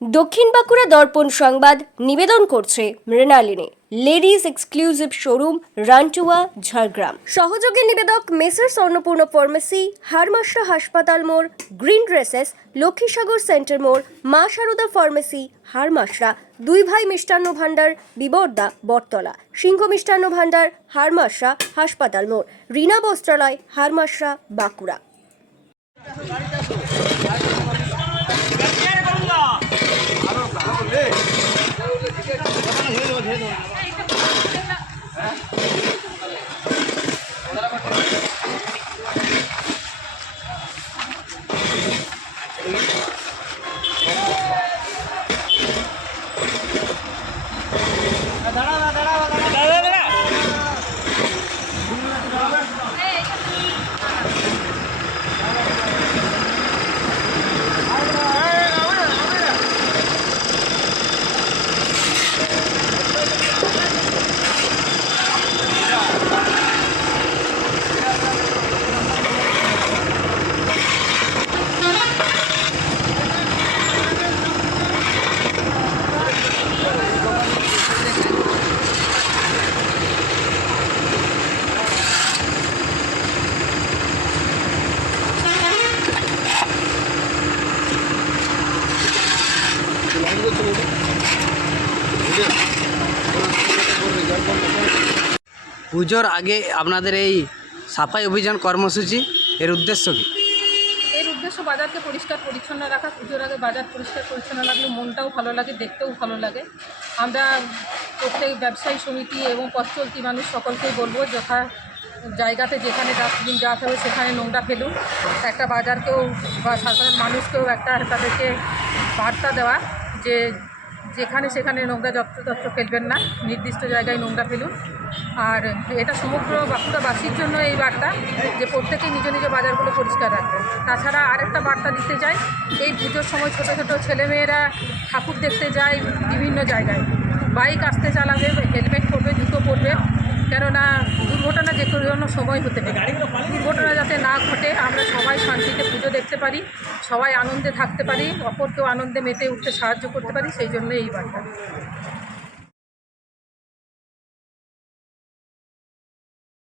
দক্ষিণ বাঁকুড়া দর্পণ সংবাদ নিবেদন করছে Mrinalini. Ladies exclusive showroom Rantua, Jhargram. সহযোগী নিবেদক মেসার্স অন্নপূর্ণ ফার্মেসি হারমাশা হাসপাতাল মোড়, গ্রিন ড্রেসেস, লক্ষ্মীসাগর সেন্টার মোড়, মা সারদা ফার্মেসি হারমাশরা দুই ভাই মিষ্টান্ন ভাণ্ডার, বিবর্দা, বটতলা। সিংহ মিষ্টান্ন ভাণ্ডার হারমাশরা হাসপাতাল মোড়। রিনা বস্ত্রালয় হারমাশরা বাঁকুড়া। 我打腿走腿走来了来来来来来来来来来来来来来来 পুজোর আগে আপনাদের এই সাফাই অভিযান কর্মসূচি, এর উদ্দেশ্য কি? এর উদ্দেশ্য বাজারকে পরিষ্কার পরিচ্ছন্ন রাখা, পুজোর আগে বাজার পরিষ্কার পরিচ্ছন্ন রাখলে মনটাও ভালো লাগে, দেখতেও ভালো লাগে। আমরা প্রত্যেক ব্যবসায়ী সমিতি এবং পথ চলতি মানুষ সকলকেই বলব, যথা জায়গাতে যেখানে ডাস্টবিন দেওয়া হবে সেখানে নোংরা ফেলুন। একটা বাজারকেও বা সাধারণ মানুষকেও একটা তাদেরকে বার্তা দেওয়া যে যেখানে সেখানে নোংরা যত্রতত্র ফেলবেন না, নির্দিষ্ট জায়গায় নোংরা ফেলুন। আর এটা সমগ্র বাঁকুড়াবাসীর জন্য এই বার্তা যে প্রত্যেকেই নিজ নিজ বাজারগুলো পরিষ্কার রাখবেন তাছাড়া আরেকটা বার্তা দিতে চাই, এই পুজোর সময় ছোটো ছোটো ছেলেমেয়েরা ঠাকুর দেখতে যায় বিভিন্ন জায়গায়। বাইক আসতে চালাবে, হেলমেট পরবে, জুতো পরবে কেননা দুর্ঘটনা যে কোনো সময় হতে পারে। দুর্ঘটনা যাতে না ঘটে, আমরা সবাই শান্তিতে পুজো দেখতে পারি, সবাই আনন্দে থাকতে পারি, অপরকেও আনন্দে মেতে উঠতে সাহায্য করতে পারি, সেই জন্য এই বার্তা।